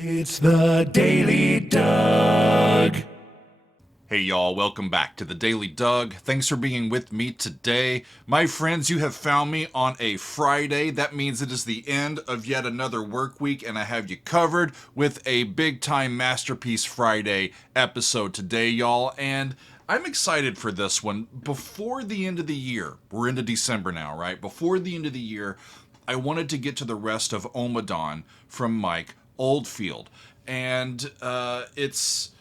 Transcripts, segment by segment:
It's the Daily Doug. Hey y'all, welcome back to the Daily Doug. Thanks for being with me today. My friends, you have found me on a Friday. That means it is the end of yet another work week, and I have you covered with a big time Masterpiece Friday episode today, y'all. And I'm excited for this one. Before the end of the year, we're into December now, right? Before the end of the year, I wanted to get to the rest of Ommadawn from Mike Oldfield. And it's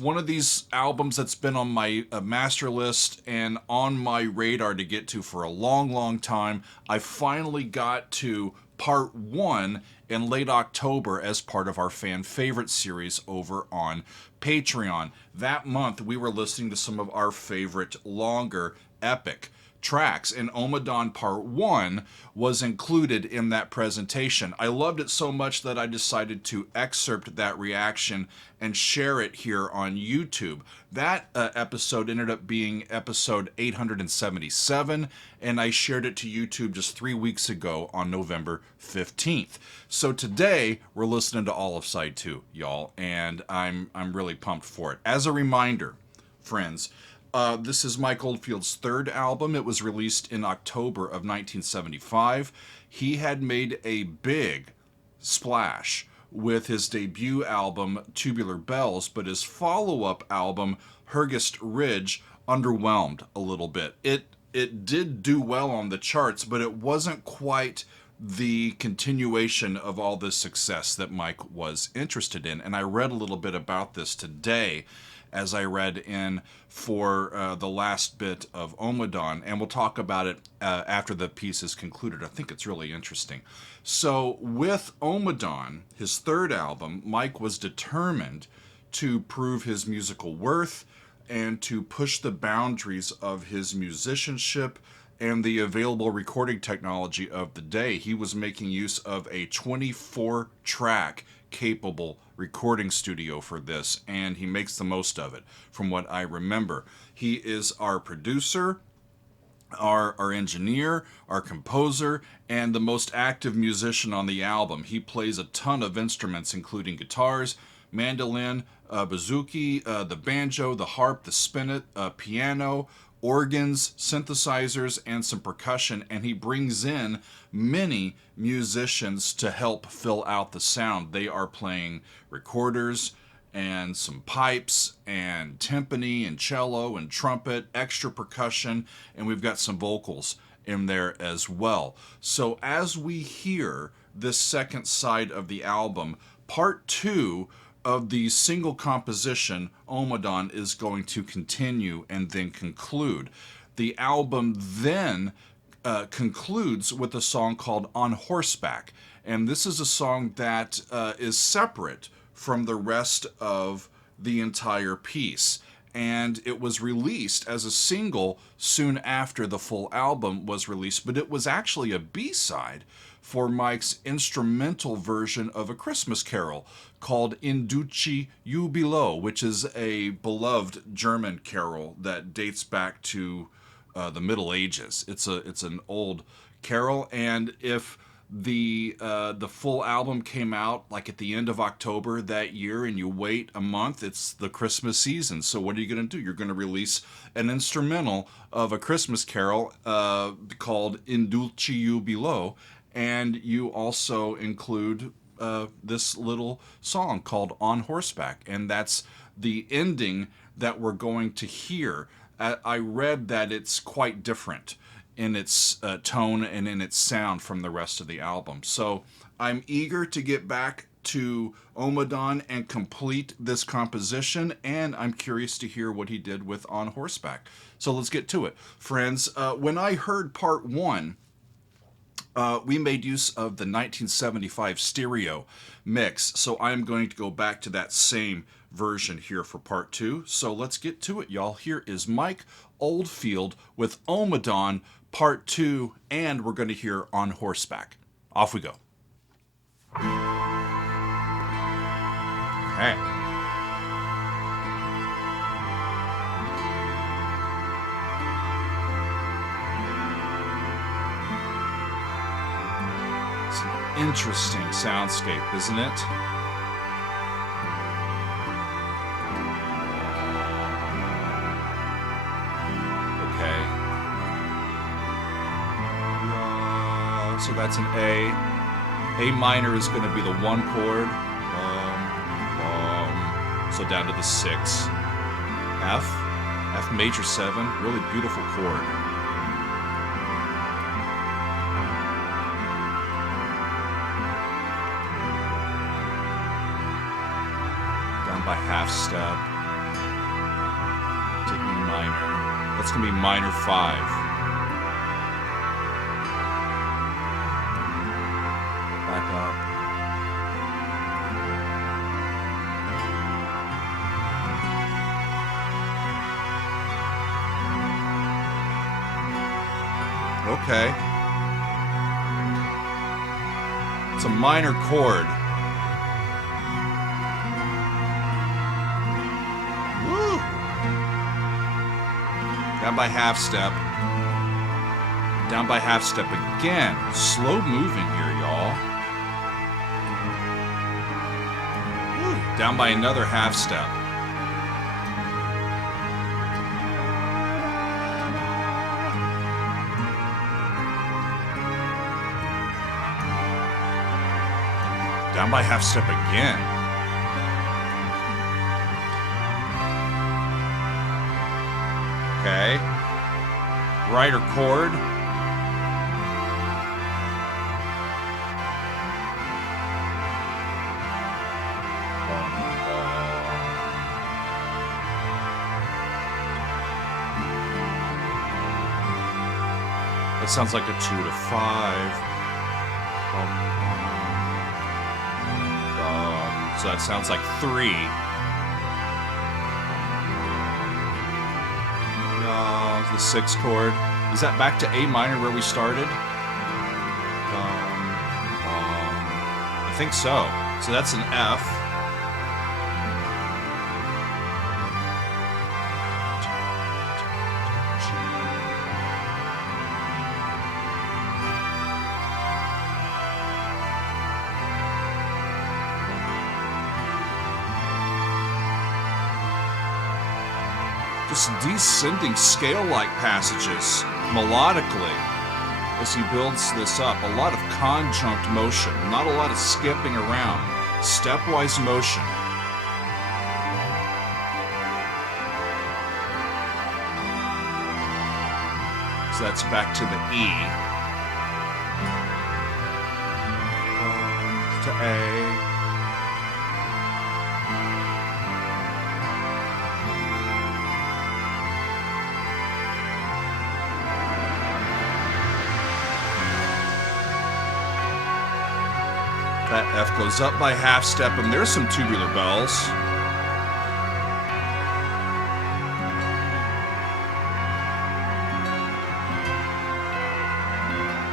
one of these albums that's been on my master list and on my radar to get to for a long time. I finally got to part 1 in late October as part of our fan favorite series over on Patreon. That month, we were listening to some of our favorite longer epic tracks, and Ommadawn Part 1 was included in that presentation. I loved it so much that I decided to excerpt that reaction and share it here on YouTube. That episode ended up being episode 877, and I shared it to YouTube just 3 weeks ago on November 15th. So today, we're listening to all of Side 2, y'all, and I'm really pumped for it. As a reminder, friends, this is Mike Oldfield's third album. It was released in October of 1975. He had made a big splash with his debut album, Tubular Bells, but his follow-up album, Hergest Ridge, underwhelmed a little bit. It did do well on the charts, but it wasn't quite the continuation of all the success that Mike was interested in. And I read a little bit about this today as I read in for the last bit of Ommadawn, and we'll talk about it after the piece is concluded. I think it's really interesting. So with Ommadawn, his third album, Mike was determined to prove his musical worth and to push the boundaries of his musicianship and the available recording technology of the day. He was making use of a 24-track capable recording studio for this, and he makes the most of it, from what I remember. He is our producer, our engineer, our composer, and the most active musician on the album. He plays a ton of instruments, including guitars, mandolin, bouzouki, the banjo, the harp, the spinet, piano, organs, synthesizers, and some percussion, and he brings in many musicians to help fill out the sound. They are playing recorders and some pipes and timpani and cello and trumpet, extra percussion, and we've got some vocals in there as well. So as we hear this second side of the album, part 2 of the single composition, Ommadawn, is going to continue and then conclude. The album then concludes with a song called On Horseback, and this is a song that is separate from the rest of the entire piece, and it was released as a single soon after the full album was released, but it was actually a B-side for Mike's instrumental version of A Christmas Carol called In Duce Jubilo, which is a beloved German carol that dates back to the Middle Ages. It's an old carol, and if the full album came out like at the end of October that year and you wait a month, it's the Christmas season. So what are you going to do? You're going to release an instrumental of A Christmas Carol called In Dulce Jubilo, and you also include this little song called On Horseback, and that's the ending that we're going to hear. I read that it's quite different in its tone and in its sound from the rest of the album. So I'm eager to get back to Ommadawn and complete this composition, and I'm curious to hear what he did with On Horseback. So let's get to it. Friends, when I heard part 1, we made use of the 1975 stereo mix, so I'm going to go back to that same version here for part 2. So let's get to it, y'all. Here is Mike Oldfield with Ommadawn part 2, and we're going to hear On Horseback. Off we go. Okay. It's an interesting soundscape, isn't it? So that's an A. A minor is going to be the 1 chord. So down to the 6. F. F major 7. Really beautiful chord. Down by half step. To E minor. That's going to be minor 5. Back up. Okay. It's a minor chord. Woo! Down by half step. Down by half step again. Slow moving here, y'all. Woo! Down by another half step. Down by half step again. Okay. Brighter chord. That sounds like a 2 to 5. So that sounds like 3. The 6 chord. Is that back to A minor where we started? I think so. So that's an F. Just descending scale-like passages melodically as he builds this up. A lot of conjunct motion, not a lot of skipping around. Stepwise motion. So that's back to the E. To A. That F goes up by half step, and there's some tubular bells.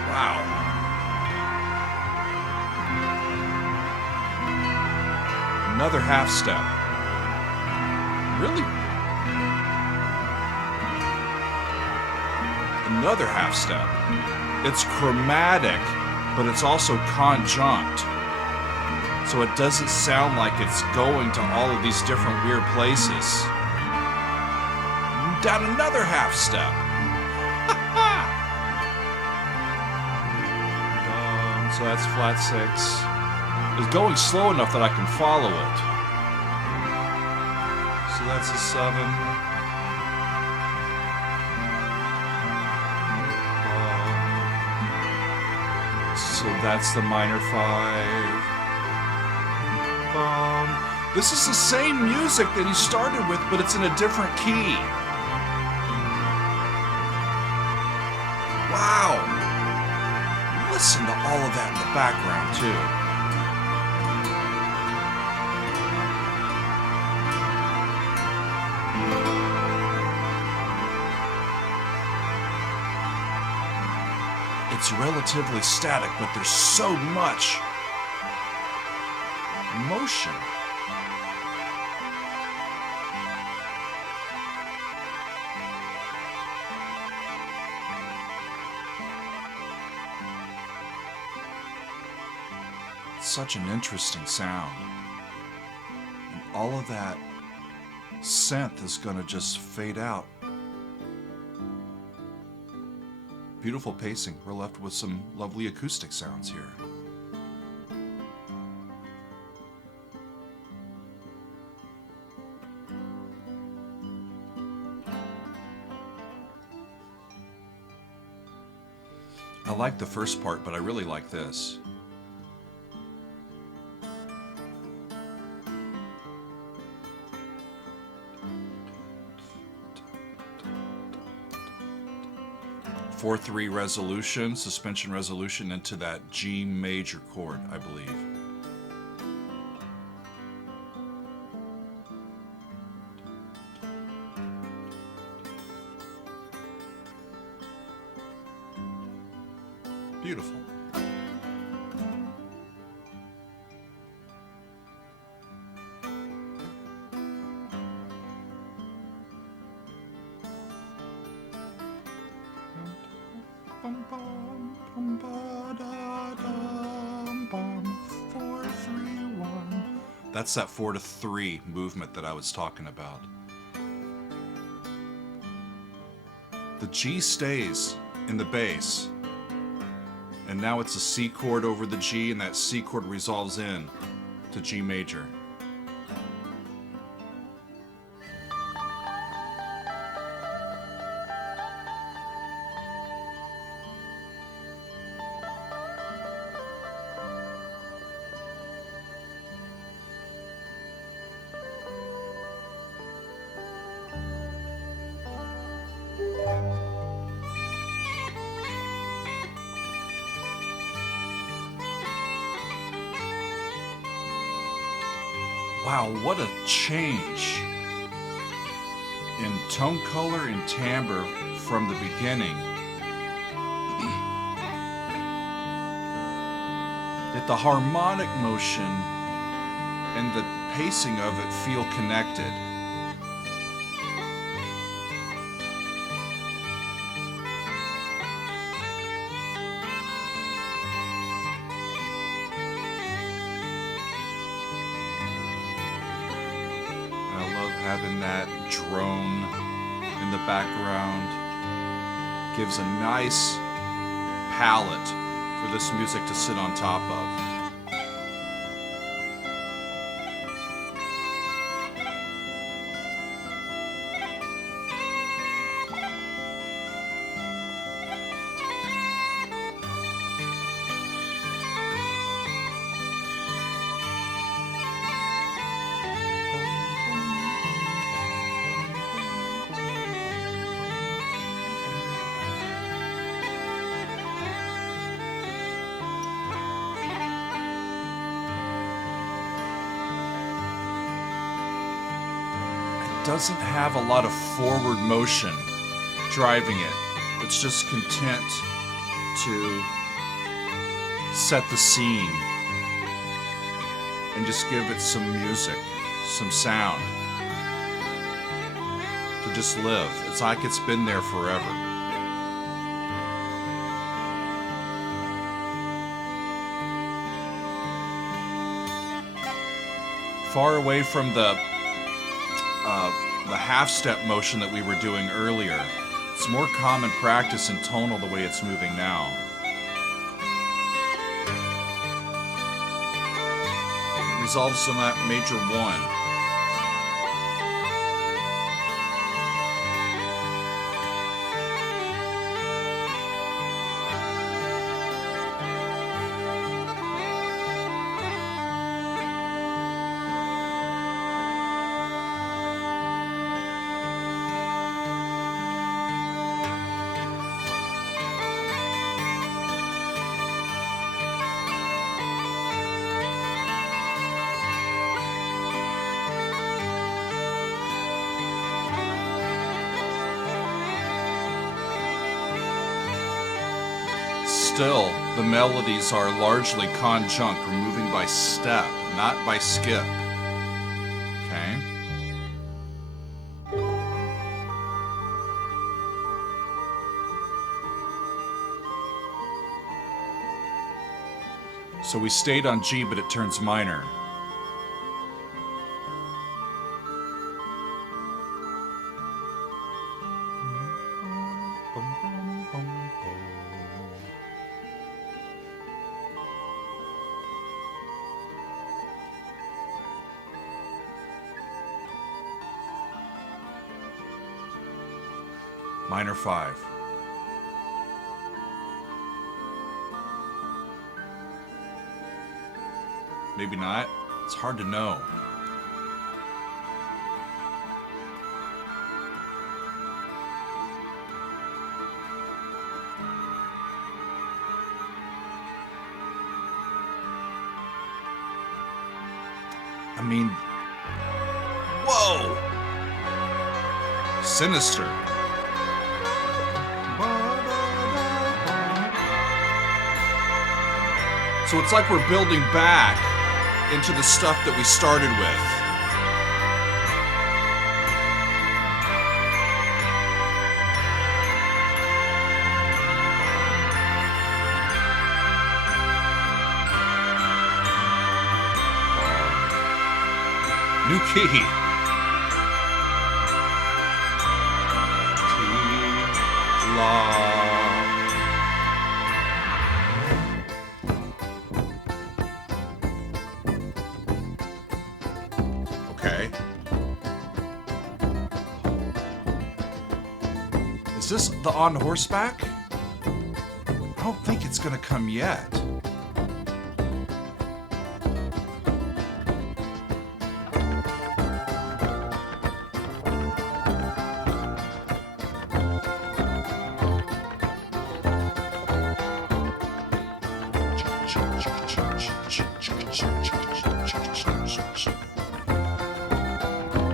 Wow. Another half step. Really? Another half step. It's chromatic, but it's also conjunct. So it doesn't sound like it's going to all of these different weird places. Down another half step. So that's flat 6. It's going slow enough that I can follow it. So that's a 7. So that's the minor 5. This is the same music that he started with, but it's in a different key. Wow. Listen to all of that in the background, too. It's relatively static, but there's so much motion. Such an interesting sound. And all of that synth is going to just fade out. Beautiful pacing. We're left with some lovely acoustic sounds here. I like the first part, but I really like this. Four-3 resolution, suspension resolution into that G major chord, I believe. Beautiful. That's that 4-3 movement that I was talking about. The G stays in the bass, and now it's a C chord over the G, and that C chord resolves in to G major. Wow, what a change in tone color and timbre from the beginning. Yet the harmonic motion and the pacing of it feel connected. Having that drone in the background gives a nice palette for this music to sit on top of. Doesn't have a lot of forward motion driving it. It's just content to set the scene and just give it some music, some sound to just live. It's like it's been there forever. Far away from the half-step motion that we were doing earlier. It's more common practice and tonal the way it's moving now. It resolves on that major 1. Still, the melodies are largely conjunct. We're moving by step, not by skip. Okay? So we stayed on G, but it turns minor. Minor 5. Maybe not. It's hard to know. I mean, whoa! Sinister. So it's like we're building back into the stuff that we started with. New key. T-La. Okay. Is this the On Horseback? I don't think it's gonna come yet.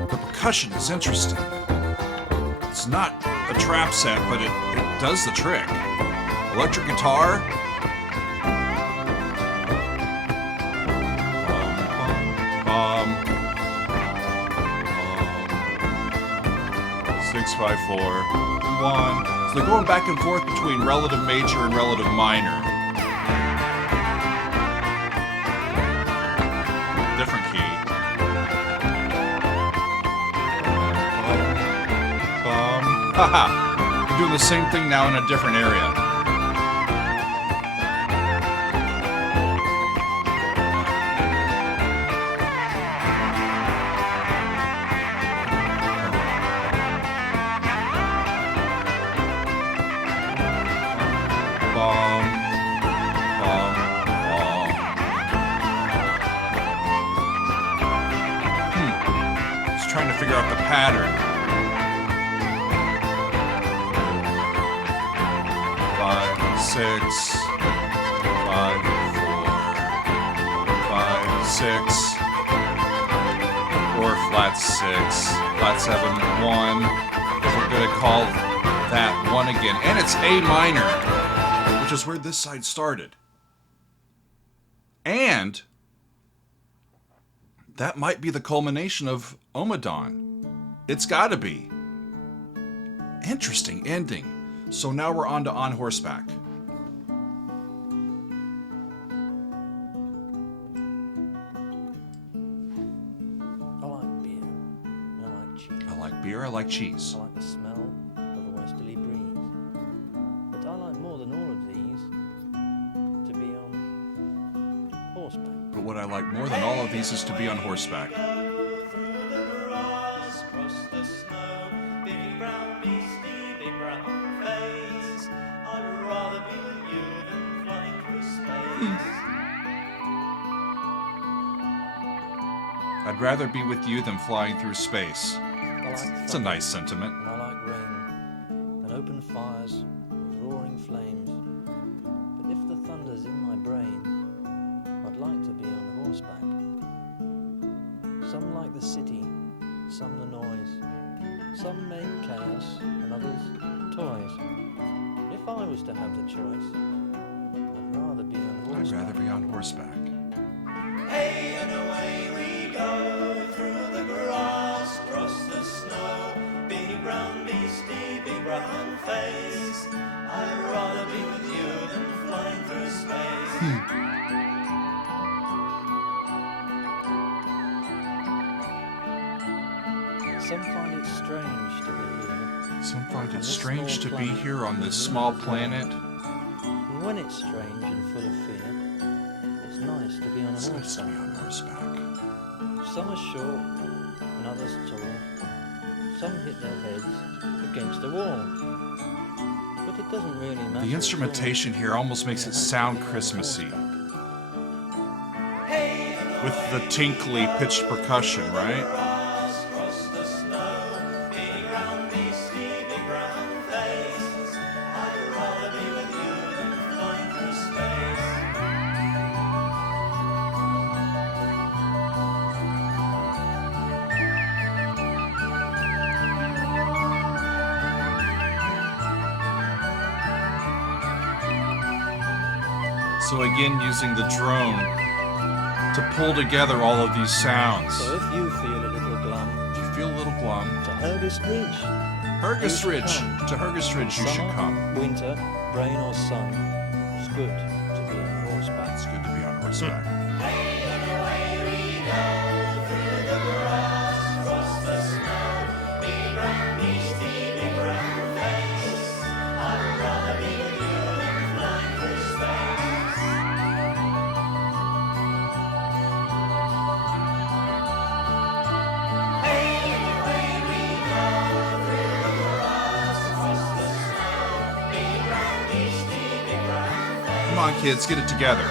The percussion is interesting. It's not a trap set, but it does the trick. Electric guitar. 6, 5, 4, 1. So they're going back and forth between relative major and relative minor. Different key. Haha! We're doing the same thing now in a different area. Just trying to figure out the pattern. 5, 6, 5, 4, 5, 6, or flat 6, flat 7, 1. If we're gonna call that 1 again, and it's A minor, which is where this side started. And that might be the culmination of Ommadawn. It's gotta be. Interesting ending. So now we're on to On Horseback. I like beer. And I like cheese. I like beer, I like cheese. I like the smell of a westerly breeze. But I like more than all of these to be on horseback. But what I like more than all of these is to be on horseback. I'd rather be with you than flying through space. It's a nice sentiment. And I like rain and open fires with roaring flames. But if the thunder's in my brain, I'd like to be on horseback. Some like the city, some the noise. Some make chaos and others toys. If I was to have the choice, I'd rather be on horseback. I'd rather be on horseback. Hey, and away we go through the grass, across the snow. Big brown beastie, big brown face. I'd rather be with you than flying through space. Some find it strange to be here. Some find it On this strange to small be planet here on this with small limited planet. And when it's strange and full of fear, it's nice to be on a It's nice to horseback. be on horseback. Some are short and others tall. some hit their heads against the wall. But it doesn't really matter. The instrumentation here almost makes it sound Christmassy. With the tinkly pitched percussion, right? Cross the snow, big round beastie, big round face. I'd rather be with you than flying through space. So again, using the drone to pull together all of these sounds. So if you feel a little glum, If you feel a little glum, to Hurgist Ridge. Hurgist You should Ridge. come. To Hurgist Ridge, you should Summer, come. winter, rain or sun, it's good to be on horseback. It's good to be on horseback. Cross the snow, big round beastie, big round face. I'd rather be with you than flying through space. Come on, kids, get it together.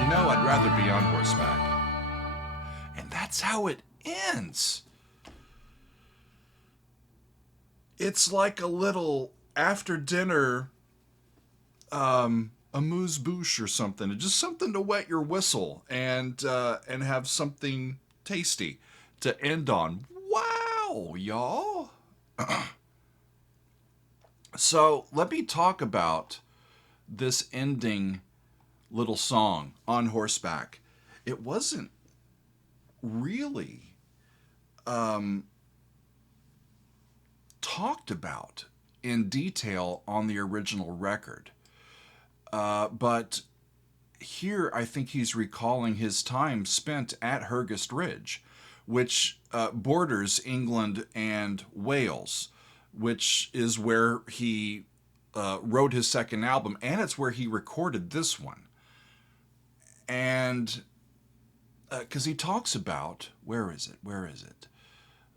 You know, I'd rather be on horseback. And that's how it ends. It's like a little after dinner amuse-bouche or something. Just something to wet your whistle and have something tasty to end on. Wow, y'all. So let me talk about this ending little song, On Horseback. It wasn't really talked about in detail on the original record. But here I think he's recalling his time spent at Hurgist Ridge, which borders England and Wales, which is where he wrote his second album, and it's where he recorded this one. And because he talks about, where is it?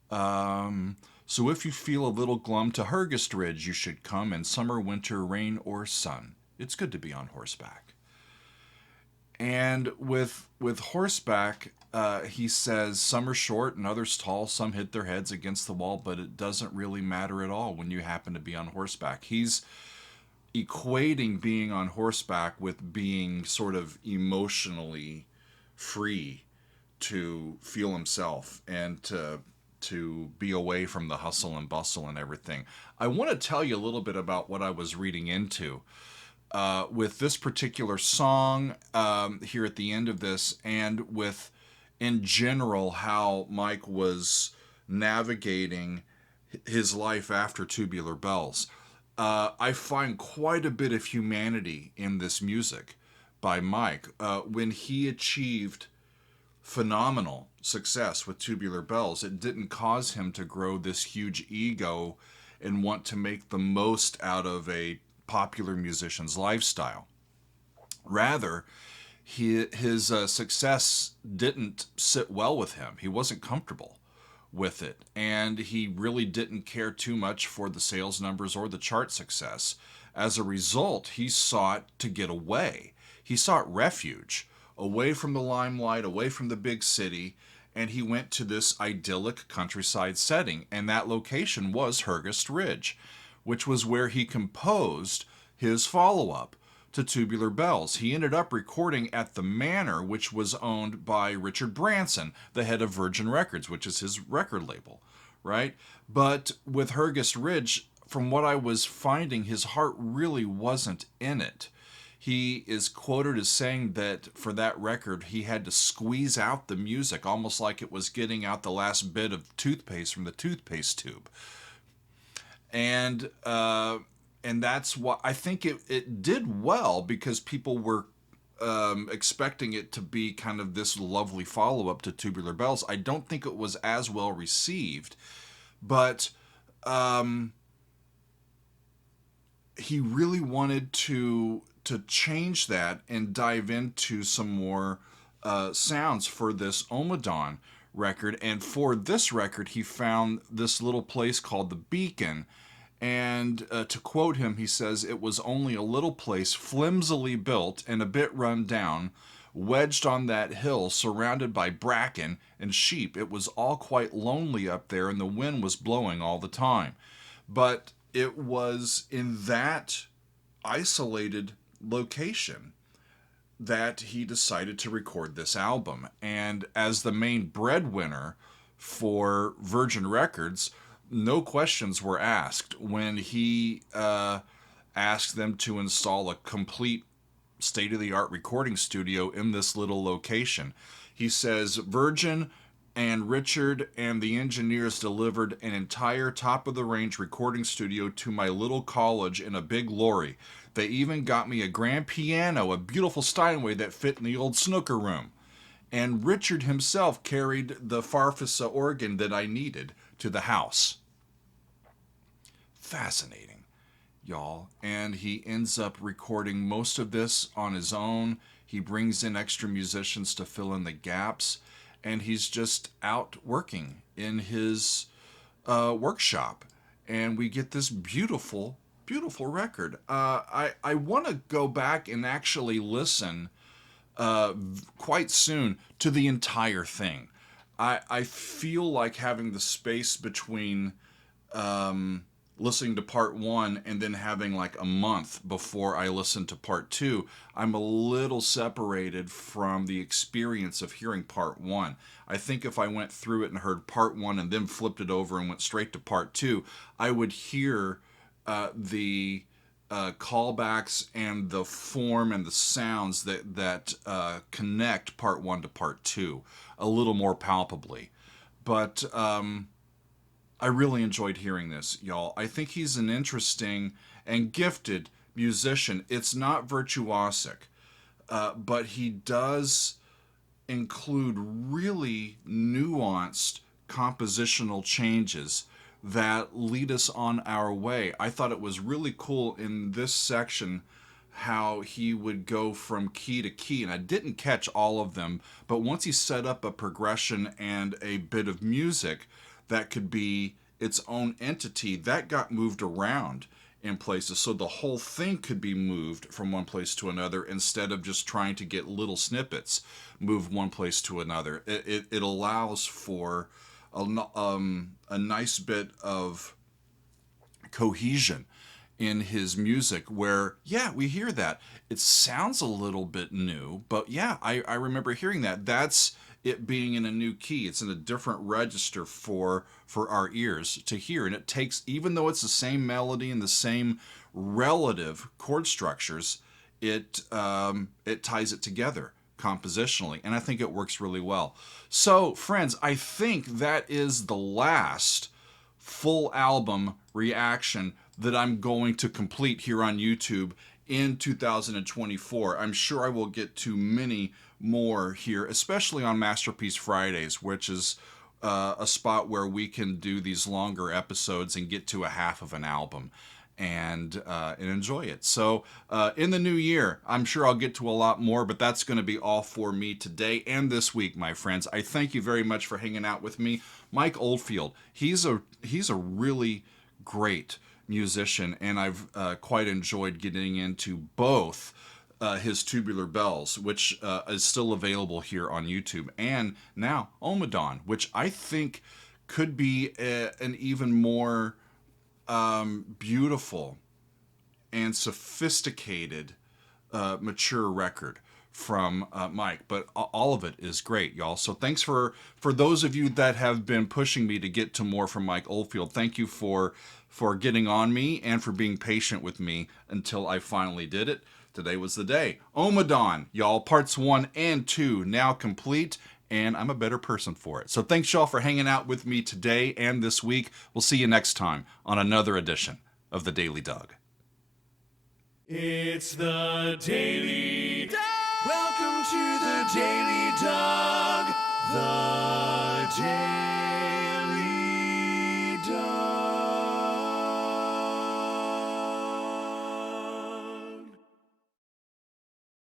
So if you feel a little glum, to Hurgist Ridge you should come, in summer, winter, rain, or sun. It's good to be on horseback. And with horseback, he says, some are short and others tall, some hit their heads against the wall, but it doesn't really matter at all when you happen to be on horseback. He's equating being on horseback with being sort of emotionally free to feel himself and to be away from the hustle and bustle and everything. I want to tell you a little bit about what I was reading into with this particular song here at the end of this, and with, in general, how Mike was navigating his life after Tubular Bells. I find quite a bit of humanity in this music by Mike. When he achieved phenomenal success with Tubular Bells, it didn't cause him to grow this huge ego and want to make the most out of a popular musician's lifestyle. Rather, his success didn't sit well with him. He wasn't comfortable with it, and he really didn't care too much for the sales numbers or the chart success. As a result, he sought to get away. He sought refuge away from the limelight, away from the big city, and he went to this idyllic countryside setting, and that location was Hurgist Ridge, which was where he composed his follow-up to Tubular Bells. He ended up recording at the Manor, which was owned by Richard Branson, the head of Virgin Records, which is his record label, right? But with Hurgist Ridge, from what I was finding, his heart really wasn't in it. He is quoted as saying that for that record, he had to squeeze out the music, almost like it was getting out the last bit of toothpaste from the toothpaste tube. And that's what I think it did well, because people were expecting it to be kind of this lovely follow-up to Tubular Bells. I don't think it was as well received, but he really wanted to to change that and dive into some more sounds for this Ommadawn record. And for this record, he found this little place called the Beacon. And to quote him, he says, "It was only a little place flimsily built and a bit run down, wedged on that hill, surrounded by bracken and sheep. It was all quite lonely up there, and the wind was blowing all the time." But it was in that isolated location that he decided to record this album. And as the main breadwinner for Virgin Records, no questions were asked when he asked them to install a complete state-of-the-art recording studio in this little location. He says, "Virgin and Richard and the engineers delivered an entire top-of-the-range recording studio to my little college in a big lorry. They even got me a grand piano, a beautiful Steinway that fit in the old snooker room. And Richard himself carried the Farfisa organ that I needed to the house." Fascinating, y'all. And he ends up recording most of this on his own. He brings in extra musicians to fill in the gaps, and he's just out working in his workshop. And we get this beautiful, beautiful record. I want to go back and actually listen quite soon to the entire thing. I feel like having the space between listening to part one and then having like a month before I listen to part two, I'm a little separated from the experience of hearing part one. I think if I went through it and heard part one and then flipped it over and went straight to part two, I would hear the callbacks and the form and the sounds that connect part one to part two a little more palpably. But I really enjoyed hearing this, y'all. I think he's an interesting and gifted musician. It's not virtuosic, but he does include really nuanced compositional changes that lead us on our way. I thought it was really cool in this section how he would go from key to key, and I didn't catch all of them, but once he set up a progression and a bit of music that could be its own entity, that got moved around in places, so the whole thing could be moved from one place to another instead of just trying to get little snippets moved one place to another. It allows for a nice bit of cohesion in his music where, yeah, we hear that. It sounds a little bit new, but yeah, I remember hearing that. That's it being in a new key. It's in a different register for our ears to hear. And it takes, even though it's the same melody and the same relative chord structures, it ties it together compositionally. And I think it works really well. So, friends, I think that is the last full album reaction that I'm going to complete here on YouTube in 2024. I'm sure I will get to many more here, especially on Masterpiece Fridays, which is a spot where we can do these longer episodes and get to a half of an album and enjoy it. So in the new year, I'm sure I'll get to a lot more, but that's going to be all for me today and this week, my friends. I thank you very much for hanging out with me. Mike Oldfield, he's a really great musician, and I've quite enjoyed getting into both his Tubular Bells, which is still available here on YouTube, and now Ommadawn, which I think could be an even more beautiful and sophisticated, mature record from Mike. But all of it is great, y'all. So thanks for those of you that have been pushing me to get to more from Mike Oldfield. Thank you for getting on me and for being patient with me until I finally did it. Today was the day. Ommadawn, y'all, parts 1 and 2 now complete, and I'm a better person for it. So thanks, y'all, for hanging out with me today and this week. We'll see you next time on another edition of The Daily Doug. It's the Daily Doug. Welcome to the Daily Doug. The Daily